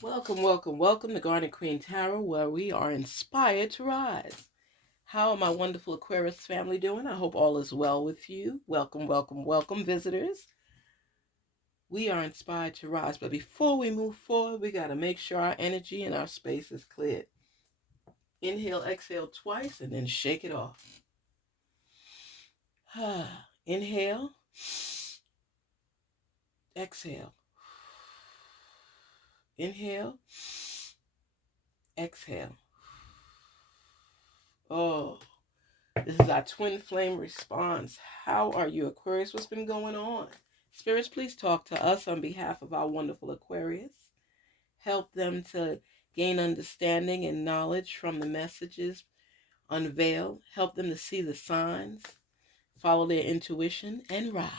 Welcome, welcome, welcome to Garnetqueentarot, where we are inspired to rise. How are my wonderful Aquarius family doing? I hope all is well with you. Welcome, welcome, welcome, visitors. We are inspired to rise, but before we move forward, we got to make sure our energy and our space is cleared. Inhale, exhale twice, and then shake it off. Inhale, exhale. Inhale, exhale. Oh, this is our twin flame response. How are you, Aquarius? What's been going on? Spirits, please talk to us on behalf of our wonderful Aquarius. Help them to gain understanding and knowledge from the messages unveiled. Help them to see the signs, follow their intuition, and rise.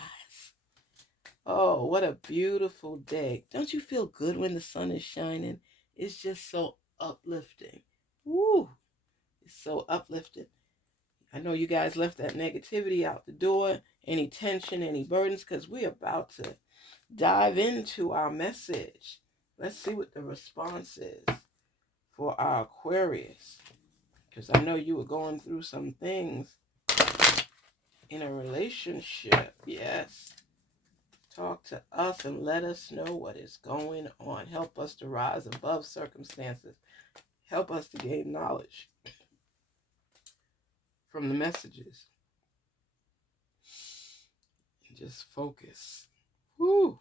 Oh, what a beautiful day. Don't you feel good when the sun is shining? It's just so uplifting. Woo! It's so uplifting. I know you guys left that negativity out the door, any tension, any burdens, because we're about to dive into our message. Let's see what the response is for our Aquarius, because I know you were going through some things in a relationship. Yes. Talk to us and let us know what is going on. Help us to rise above circumstances. Help us to gain knowledge from the messages. Just focus. Woo!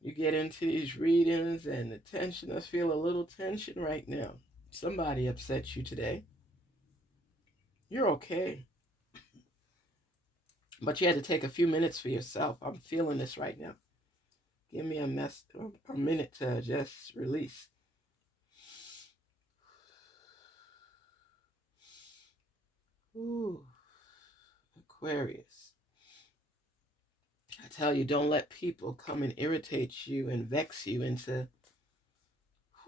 You get into these readings and the tension, I feel a little tension right now. Somebody upset you today. You're okay. But you had to take a few minutes for yourself. I'm feeling this right now. Give me a minute to just release. Ooh, Aquarius. I tell you, don't let people come and irritate you and vex you into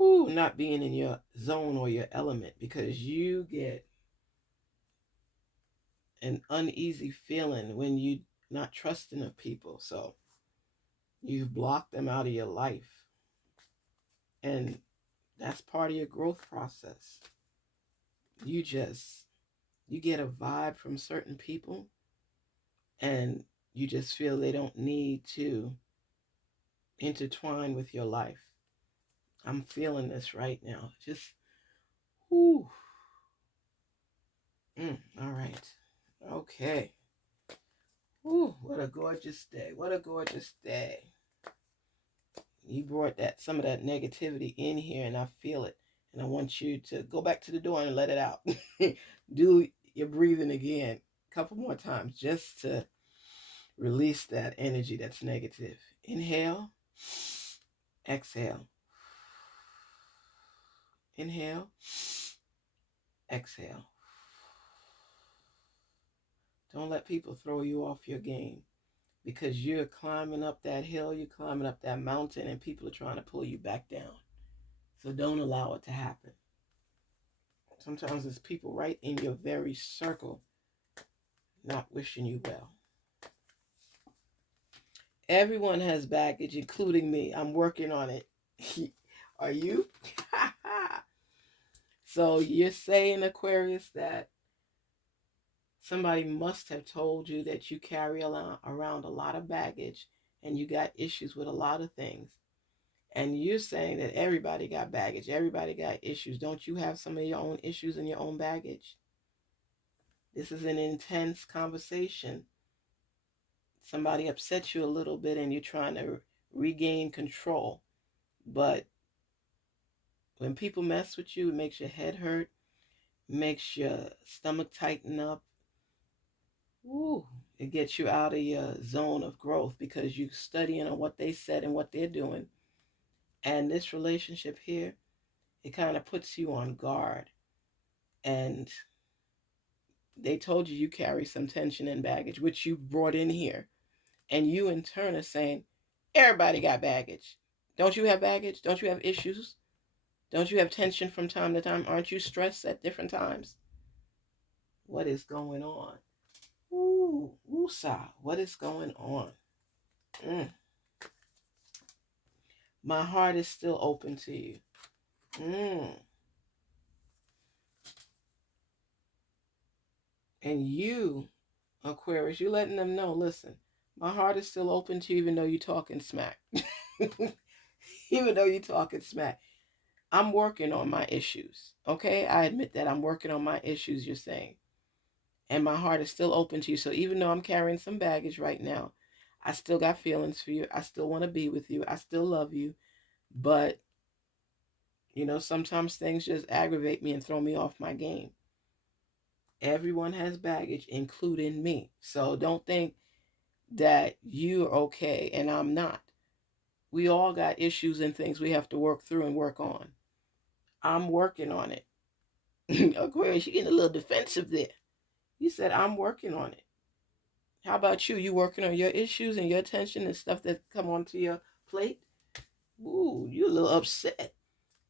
not being in your zone or your element, because you get an uneasy feeling when you not trusting of people. So you've blocked them out of your life. And that's part of your growth process. You get a vibe from certain people and you just feel they don't need to intertwine with your life. I'm feeling this right now. Just, whoo. All right. Okay. Ooh, what a gorgeous day. What a gorgeous day. You brought some of that negativity in here, and I feel it. And I want you to go back to the door and let it out. Do your breathing again a couple more times just to release that energy that's negative. Inhale, exhale. Inhale, exhale. Don't let people throw you off your game, because you're climbing up that hill, you're climbing up that mountain, and people are trying to pull you back down. So don't allow it to happen. Sometimes there's people right in your very circle not wishing you well. Everyone has baggage, including me. I'm working on it. Are you? So you're saying, Aquarius, that somebody must have told you that you carry around a lot of baggage and you got issues with a lot of things. And you're saying that everybody got baggage. Everybody got issues. Don't you have some of your own issues and your own baggage? This is an intense conversation. Somebody upsets you a little bit and you're trying to regain control. But when people mess with you, it makes your head hurt, makes your stomach tighten up. Ooh, it gets you out of your zone of growth because you're studying on what they said and what they're doing. And this relationship here, it kind of puts you on guard. And they told you carry some tension and baggage, which you brought in here. And you in turn are saying, everybody got baggage. Don't you have baggage? Don't you have issues? Don't you have tension from time to time? Aren't you stressed at different times? What is going on? Ooh, woosah. What is going on? Mm. My heart is still open to you. And you, Aquarius, you letting them know, listen, my heart is still open to you even though you're talking smack. Even though you're talking smack. I'm working on my issues. Okay? I admit that I'm working on my issues, you're saying. And my heart is still open to you. So even though I'm carrying some baggage right now, I still got feelings for you. I still want to be with you. I still love you. But, sometimes things just aggravate me and throw me off my game. Everyone has baggage, including me. So don't think that you're okay and I'm not. We all got issues and things we have to work through and work on. I'm working on it. Aquarius, you're getting a little defensive there. You said I'm working on it. How about you? You working on your issues and your tension and stuff that come onto your plate? Ooh, you a little upset.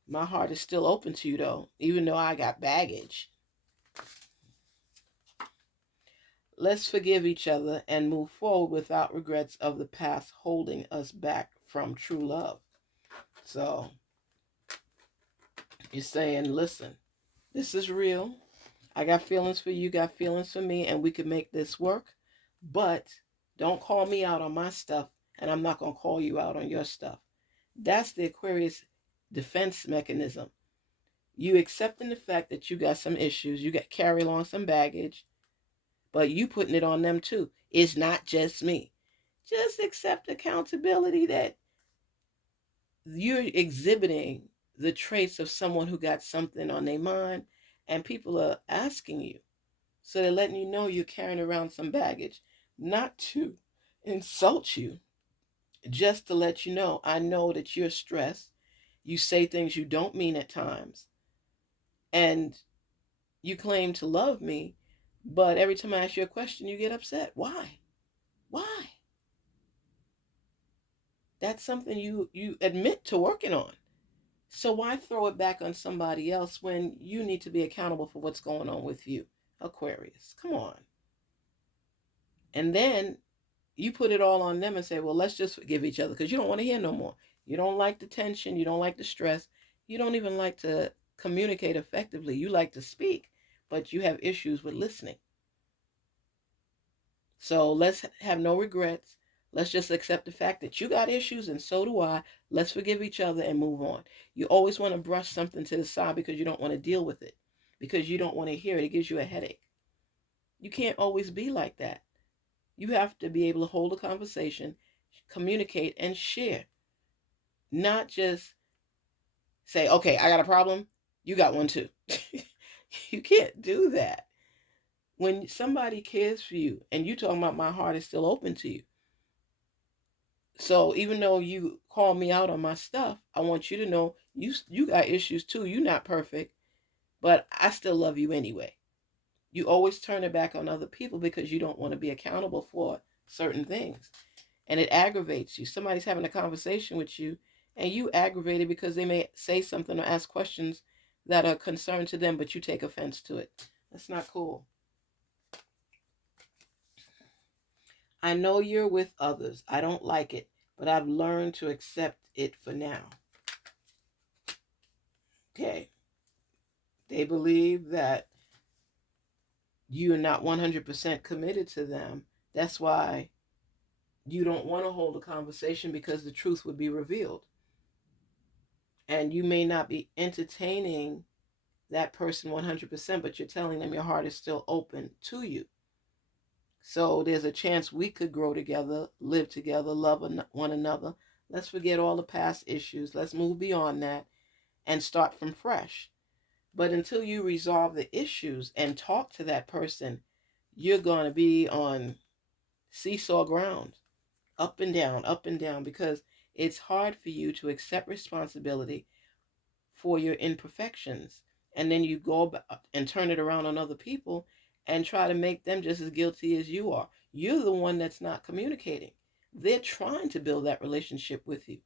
My heart is still open to you though, even though I got baggage. Let's forgive each other and move forward without regrets of the past holding us back from true love. So you're saying, listen, this is real. I got feelings for you, got feelings for me, and we can make this work. But don't call me out on my stuff, and I'm not going to call you out on your stuff. That's the Aquarius defense mechanism. You accepting the fact that you got some issues, you got carry along some baggage, but you putting it on them too. It's not just me. Just accept accountability that you're exhibiting the traits of someone who got something on their mind, and people are asking you. So they're letting you know you're carrying around some baggage, not to insult you, just to let you know, I know that you're stressed. You say things you don't mean at times. And you claim to love me, but every time I ask you a question, you get upset. Why? Why? That's something you admit to working on. So why throw it back on somebody else when you need to be accountable for what's going on with you? Aquarius, come on. And then you put it all on them and say, well, let's just forgive each other because you don't want to hear no more. You don't like the tension. You don't like the stress. You don't even like to communicate effectively. You like to speak, but you have issues with listening. So let's have no regrets. Let's just accept the fact that you got issues and so do I. Let's forgive each other and move on. You always want to brush something to the side because you don't want to deal with it, because you don't want to hear it. It gives you a headache. You can't always be like that. You have to be able to hold a conversation, communicate, and share. Not just say, okay, I got a problem. You got one too. You can't do that. When somebody cares for you and you talking about my heart is still open to you. So even though you call me out on my stuff, I want you to know you got issues too. You're not perfect, but I still love you anyway. You always turn it back on other people because you don't want to be accountable for certain things. And it aggravates you. Somebody's having a conversation with you and you aggravated because they may say something or ask questions that are concerned to them, but you take offense to it. That's not cool. I know you're with others. I don't like it, but I've learned to accept it for now. Okay. They believe that you're not 100% committed to them. That's why you don't want to hold a conversation because the truth would be revealed. And you may not be entertaining that person 100%, but you're telling them your heart is still open to you. So there's a chance we could grow together, live together, love one another. Let's forget all the past issues. Let's move beyond that and start from fresh. But until you resolve the issues and talk to that person, you're going to be on seesaw ground, up and down, because it's hard for you to accept responsibility for your imperfections. And then you go and turn it around on other people and try to make them just as guilty as you are. You're the one that's not communicating. They're trying to build that relationship with you.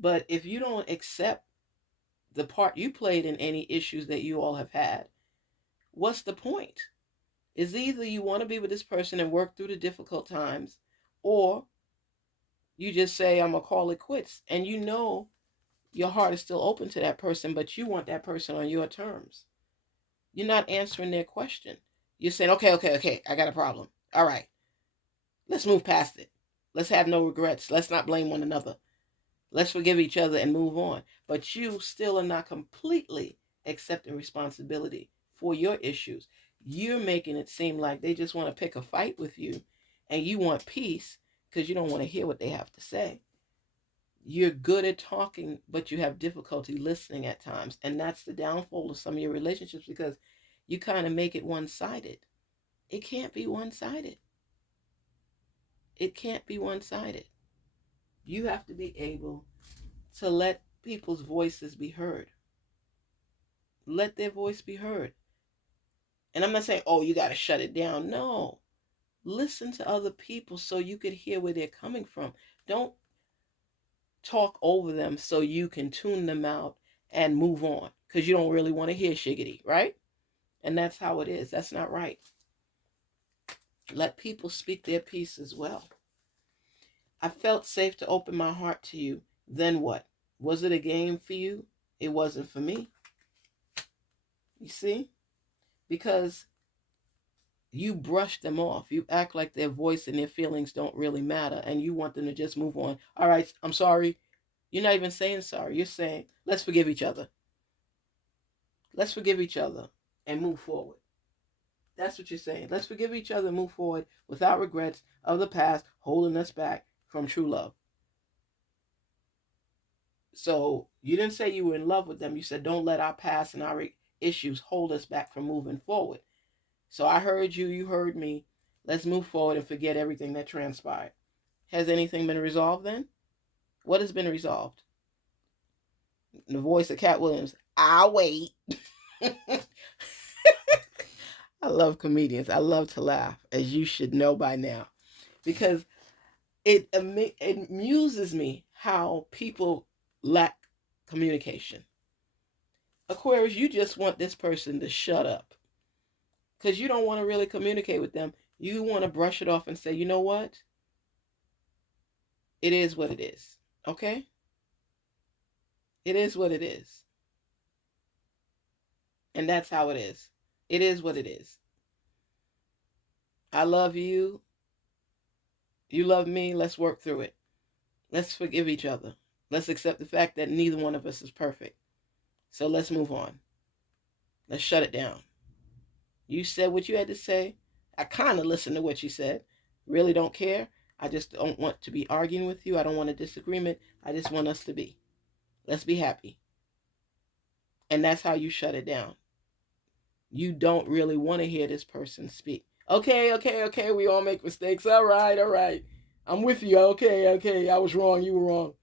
But if you don't accept the part you played in any issues that you all have had, what's the point? Is either you want to be with this person and work through the difficult times, or You just say, I'm going to call it quits. And you know your heart is still open to that person, but you want that person on your terms. You're not answering their question. You're saying, okay, I got a problem. All right, let's move past it. Let's have no regrets. Let's not blame one another. Let's forgive each other and move on. But you still are not completely accepting responsibility for your issues. You're making it seem like they just want to pick a fight with you and you want peace because you don't want to hear what they have to say. You're good at talking, but you have difficulty listening at times. And that's the downfall of some of your relationships because you kind of make it one-sided. It can't be one-sided. It can't be one-sided. You have to be able to let people's voices be heard. Let their voice be heard. And I'm not saying, oh, you got to shut it down. No. Listen to other people so you could hear where they're coming from. Don't talk over them so you can tune them out and move on because you don't really want to hear shiggity, right? And that's how it is. That's not right. Let people speak their piece as well. I felt safe to open my heart to you. Then what? Was it a game for you? It wasn't for me. You see? Because you brush them off. You act like their voice and their feelings don't really matter and you want them to just move on. All right, I'm sorry. You're not even saying sorry. You're saying, let's forgive each other. Let's forgive each other and move forward. That's what you're saying. Let's forgive each other and move forward without regrets of the past holding us back from true love. So you didn't say you were in love with them. You said, don't let our past and our issues hold us back from moving forward. So I heard you, you heard me. Let's move forward and forget everything that transpired. Has anything been resolved then? What has been resolved? In the voice of Cat Williams, I'll wait. I love comedians. I love to laugh, as you should know by now, because it amuses me how people lack communication. Aquarius, you just want this person to shut up because you don't want to really communicate with them. You want to brush it off and say, you know what? It is what it is. Okay? It is what it is. And that's how it is. It is what it is. I love you. You love me. Let's work through it. Let's forgive each other. Let's accept the fact that neither one of us is perfect. So let's move on. Let's shut it down. You said what you had to say. I kind of listened to what you said. Really don't care. I just don't want to be arguing with you. I don't want a disagreement. I just want us to be. Let's be happy. And that's how you shut it down. You don't really want to hear this person speak. Okay. We all make mistakes. All right. I'm with you. Okay. I was wrong. You were wrong.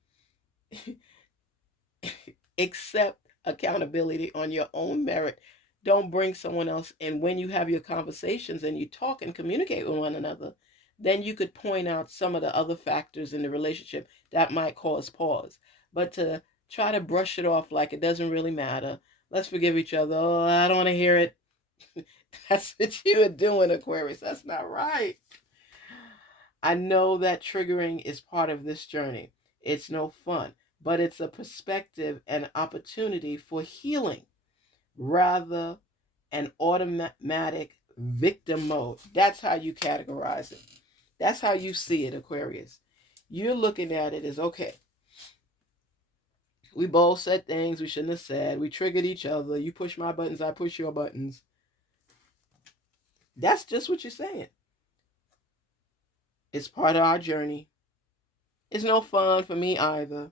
Accept accountability on your own merit. Don't bring someone else in. When you have your conversations and you talk and communicate with one another, then you could point out some of the other factors in the relationship that might cause pause. But to try to brush it off like it doesn't really matter, let's forgive each other. Oh, I don't want to hear it. That's what you are doing, Aquarius. That's not right. I know that triggering is part of this journey. It's no fun, but it's a perspective and opportunity for healing rather an automatic victim mode. That's how you categorize it. That's how you see it, Aquarius. You're looking at it as, okay, we both said things we shouldn't have said. We triggered each other. You push my buttons, I push your buttons. That's just what you're saying. It's part of our journey. It's no fun for me either.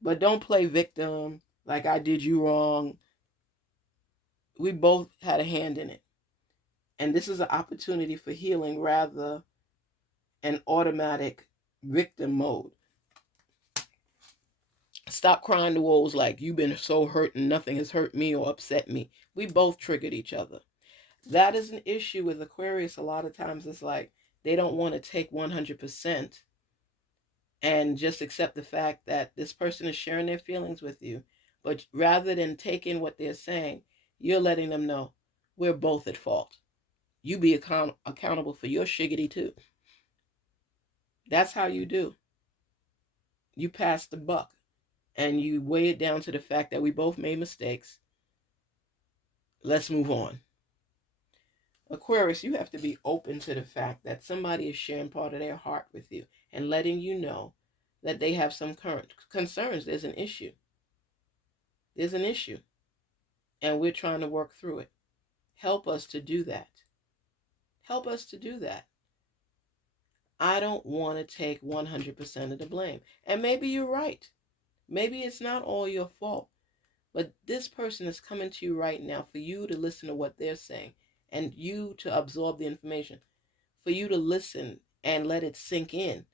But don't play victim like I did you wrong. We both had a hand in it. And this is an opportunity for healing rather an automatic victim mode. Stop crying the wolves like you've been so hurt and nothing has hurt me or upset me. We both triggered each other. That is an issue with Aquarius. A lot of times it's like they don't want to take 100% and just accept the fact that this person is sharing their feelings with you. But rather than taking what they're saying, you're letting them know we're both at fault. You be accountable for your shiggity too. That's how you do. You pass the buck and you weigh it down to the fact that we both made mistakes. Let's move on. Aquarius, you have to be open to the fact that somebody is sharing part of their heart with you and letting you know that they have some current concerns. There's an issue. There's an issue. And we're trying to work through it. Help us to do that. Help us to do that. I don't want to take 100% of the blame. And maybe you're right. Maybe it's not all your fault. But this person is coming to you right now for you to listen to what they're saying and you to absorb the information, for you to listen and let it sink in,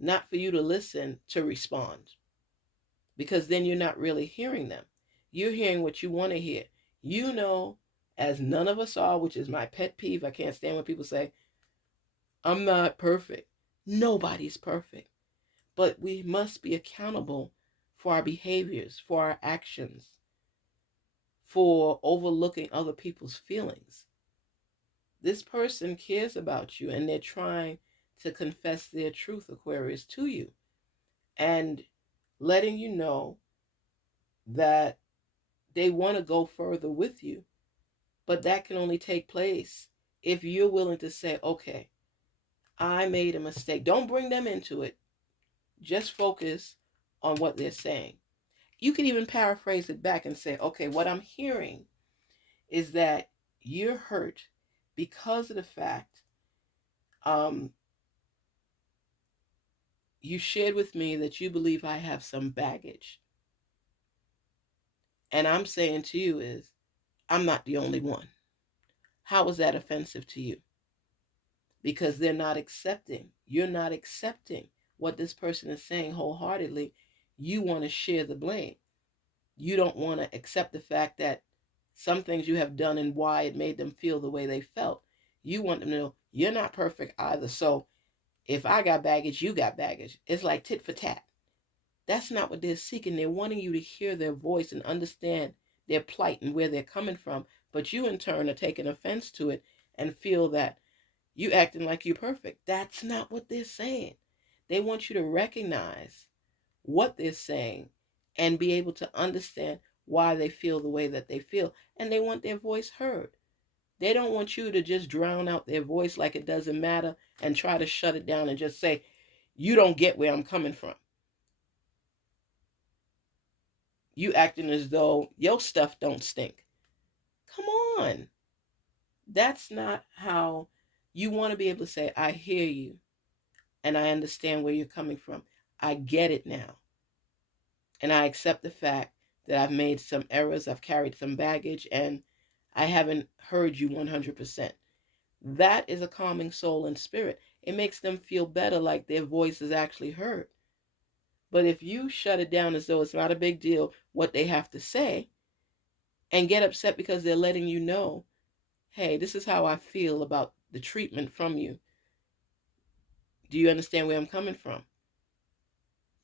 not for you to listen to respond, because then you're not really hearing them. You're hearing what you want to hear. You know, as none of us are, which is my pet peeve. I can't stand when people say, I'm not perfect. Nobody's perfect. But we must be accountable for our behaviors, for our actions, for overlooking other people's feelings. This person cares about you and they're trying to confess their truth, Aquarius, to you and letting you know that they want to go further with you. But that can only take place if you're willing to say, okay, I made a mistake. Don't bring them into it. Just focus on what they're saying. You can even paraphrase it back and say, okay, what I'm hearing is that you're hurt because of the fact you shared with me that you believe I have some baggage. And I'm saying to you is, I'm not the only one. How is that offensive to you? Because you're not accepting what this person is saying wholeheartedly. You want to share the blame. You don't want to accept the fact that some things you have done and why it made them feel the way they felt. You want them to know you're not perfect either. So if I got baggage, you got baggage. It's like tit for tat. That's not what they're seeking. They're wanting you to hear their voice and understand their plight and where they're coming from. But you in turn are taking offense to it and feel that you acting like you're perfect. That's not what they're saying. They want you to recognize what they're saying and be able to understand why they feel the way that they feel. And they want their voice heard. They don't want you to just drown out their voice like it doesn't matter and try to shut it down and just say, you don't get where I'm coming from. You acting as though your stuff don't stink. Come on. That's not how you want to be able to say, I hear you and I understand where you're coming from. I get it now. And I accept the fact that I've made some errors, I've carried some baggage, and I haven't heard you 100%. That is a calming soul and spirit. It makes them feel better, like their voice is actually heard. But if you shut it down as though it's not a big deal what they have to say and get upset because they're letting you know, hey, this is how I feel about the treatment from you. Do you understand where I'm coming from?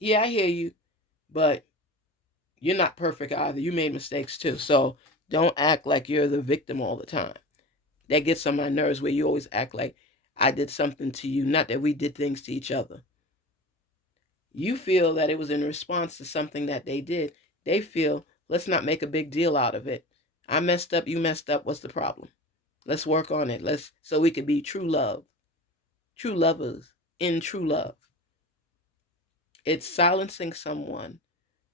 Yeah, I hear you, but you're not perfect either. You made mistakes too. So don't act like you're the victim all the time. That gets on my nerves where you always act like I did something to you, not that we did things to each other. You feel that it was in response to something that they did. They feel, let's not make a big deal out of it. I messed up, you messed up. What's the problem? Let's work on it. So we could be true love, true lovers in true love. It's silencing someone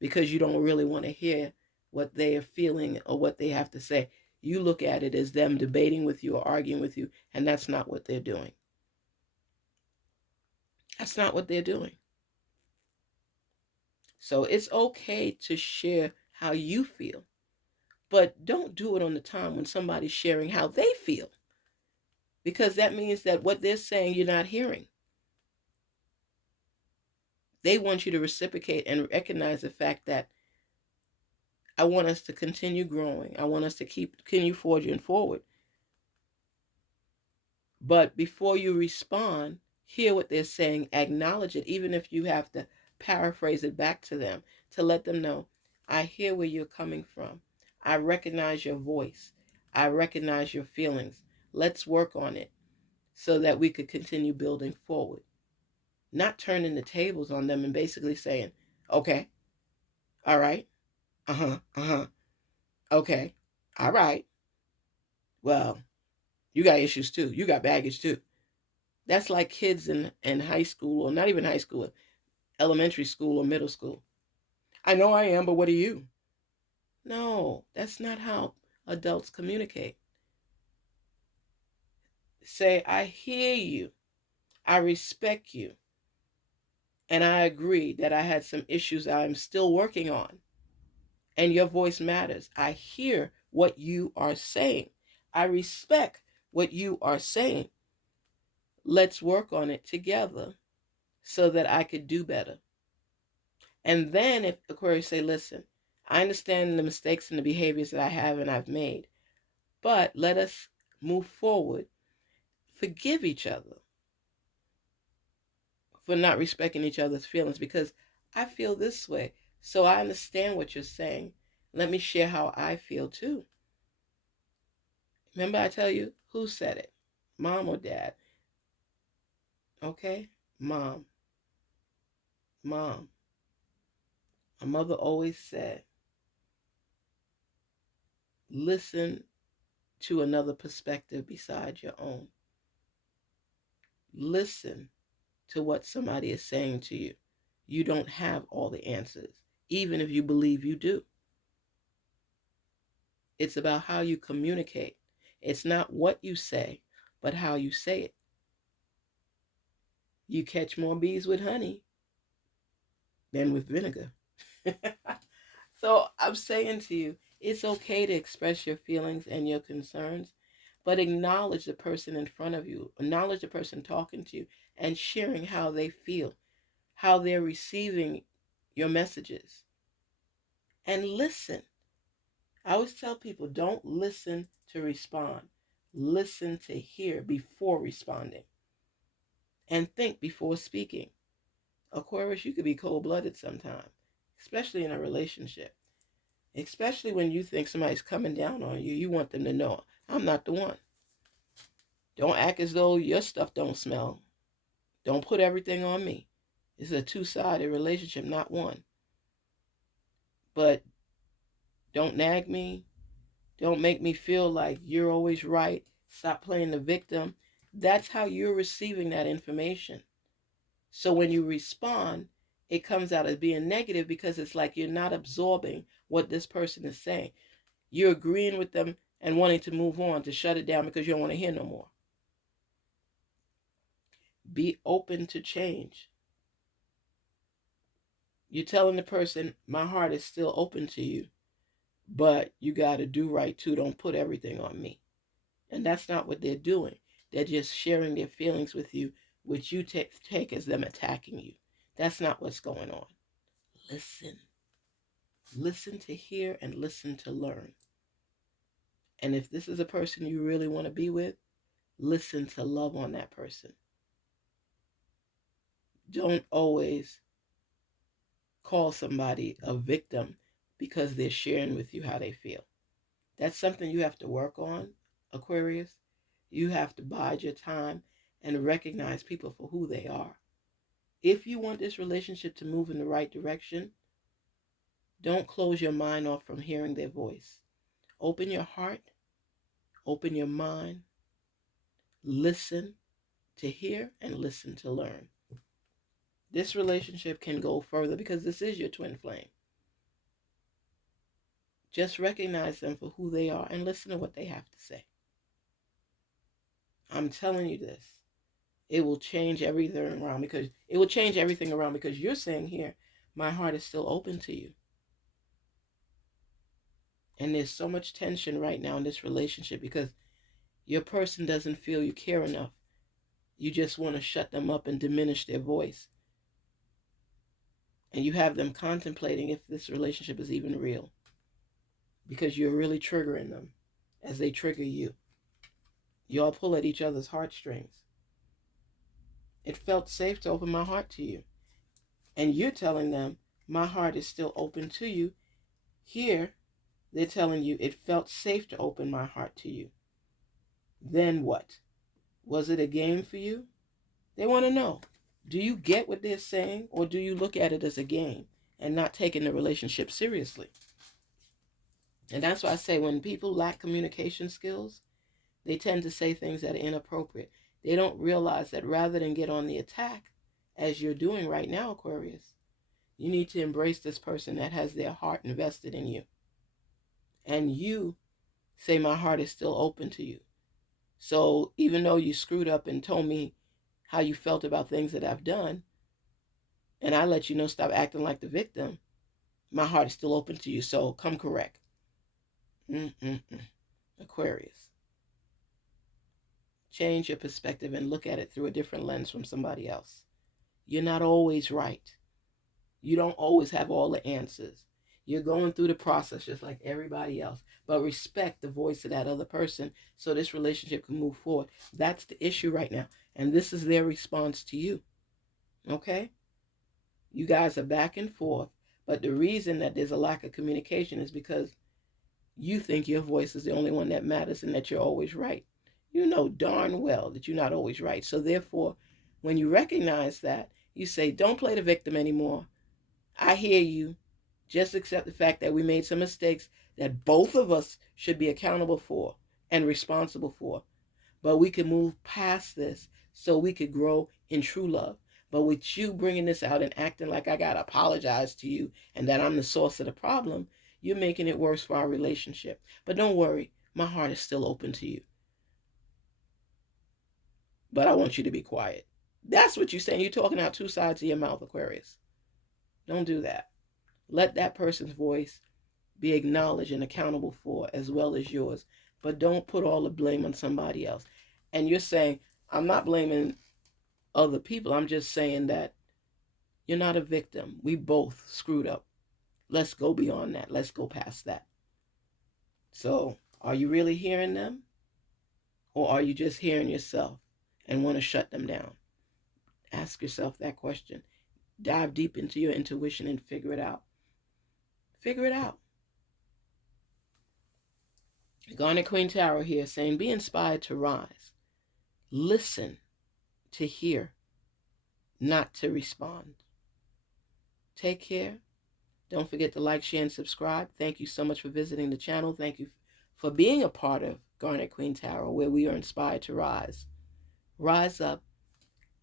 because you don't really want to hear what they are feeling or what they have to say. You look at it as them debating with you or arguing with you, and that's not what they're doing. That's not what they're doing. So it's okay to share how you feel, but don't do it on the time when somebody's sharing how they feel, because that means that what they're saying you're not hearing. They want you to reciprocate and recognize the fact that I want us to continue growing. I want us to continue forging forward. But before you respond, hear what they're saying, acknowledge it, even if you have to paraphrase it back to them to let them know, I hear where you're coming from. I recognize your voice. I recognize your feelings. Let's work on it so that we could continue building forward. not turning the tables on them and basically saying, okay, all right, okay, all right, well, you got issues too. You got baggage too. That's like kids in high school, or not even high school, elementary school or middle school. I know I am, but what are you? No, that's not how adults communicate. Say, I hear you, I respect you, and I agree that I had some issues I'm still working on. And your voice matters. I hear what you are saying. I respect what you are saying. Let's work on it together so that I could do better. And then if Aquarius say, listen, I understand the mistakes and the behaviors that I have and I've made, but let us move forward. Forgive each other for not respecting each other's feelings, because I feel this way. So I understand what you're saying. Let me share how I feel too. Remember I tell you who said it? Mom or dad? Okay? Mom. Mom. My mother always said, listen to another perspective besides your own. Listen to what somebody is saying to you. You don't have all the answers, even if you believe you do. It's about how you communicate. It's not what you say, but how you say it. You catch more bees with honey than with vinegar. So I'm saying to you, it's okay to express your feelings and your concerns, but acknowledge the person in front of you, acknowledge the person talking to you, and sharing how they feel, how they're receiving your messages. And listen. I always tell people, don't listen to respond. Listen to hear before responding. And think before speaking. Aquarius, you could be cold-blooded sometimes, especially in a relationship. Especially when you think somebody's coming down on you. You want them to know, I'm not the one. Don't act as though your stuff don't smell. Don't put everything on me. It's a two-sided relationship, not one. But don't nag me. Don't make me feel like you're always right. Stop playing the victim. That's how you're receiving that information. So when you respond, it comes out as being negative because it's like you're not absorbing what this person is saying. You're agreeing with them and wanting to move on, to shut it down because you don't want to hear no more. Be open to change. You're telling the person, my heart is still open to you, but you got to do right too. Don't put everything on me. And that's not what they're doing. They're just sharing their feelings with you, which you take as them attacking you. That's not what's going on. Listen. Listen to hear and listen to learn. And if this is a person you really want to be with, listen to love on that person. Don't always call somebody a victim because they're sharing with you how they feel. That's something you have to work on, Aquarius. You have to bide your time and recognize people for who they are. If you want this relationship to move in the right direction, don't close your mind off from hearing their voice. Open your heart, open your mind, listen to hear and listen to learn. This relationship can go further because this is your twin flame. Just recognize them for who they are and listen to what they have to say. I'm telling you this. It will change everything around because you're saying here, my heart is still open to you. And there's so much tension right now in this relationship because your person doesn't feel you care enough. You just want to shut them up and diminish their voice. And you have them contemplating if this relationship is even real because you're really triggering them as they trigger you. You all pull at each other's heartstrings. It felt safe to open my heart to you. And you're telling them, my heart is still open to you. Here, they're telling you, it felt safe to open my heart to you. Then what? Was it a game for you? They want to know. Do you get what they're saying, or do you look at it as a game and not taking the relationship seriously? And that's why I say when people lack communication skills, they tend to say things that are inappropriate. They don't realize that rather than get on the attack, as you're doing right now, Aquarius, you need to embrace this person that has their heart invested in you. And you say, my heart is still open to you. So even though you screwed up and told me how you felt about things that I've done, and I let you know, stop acting like the victim, my heart is still open to you. So come correct. Aquarius. Change your perspective and look at it through a different lens from somebody else. You're not always right. You don't always have all the answers. You're going through the process just like everybody else. But respect the voice of that other person so this relationship can move forward. That's the issue right now. And this is their response to you. Okay? You guys are back and forth. But the reason that there's a lack of communication is because you think your voice is the only one that matters and that you're always right. You know darn well that you're not always right. So therefore, when you recognize that, you say, don't play the victim anymore. I hear you. Just accept the fact that we made some mistakes that both of us should be accountable for and responsible for. But we can move past this so we could grow in true love. But with you bringing this out and acting like I got to apologize to you and that I'm the source of the problem, you're making it worse for our relationship. But don't worry, my heart is still open to you. But I want you to be quiet. That's what you're saying. You're talking out two sides of your mouth, Aquarius. Don't do that. Let that person's voice be acknowledged and accountable for as well as yours. But don't put all the blame on somebody else. And you're saying, I'm not blaming other people. I'm just saying that you're not a victim. We both screwed up. Let's go beyond that. Let's go past that. So, are you really hearing them? Or are you just hearing yourself and want to shut them down? Ask yourself that question. Dive deep into your intuition and figure it out. Figure it out. Garnetqueentarot here saying, be inspired to rise. Listen to hear, not to respond. Take care. Don't forget to like, share, and subscribe. Thank you so much for visiting the channel. Thank you for being a part of Garnetqueentarot, where we are inspired to rise. Rise up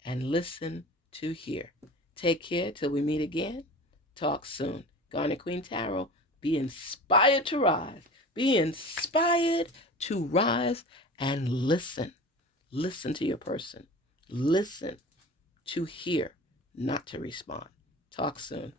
and listen to hear. Take care till we meet again. Talk soon. Garnetqueentarot, be inspired to rise. Be inspired to rise and listen. Listen to your person. Listen to hear, not to respond. Talk soon.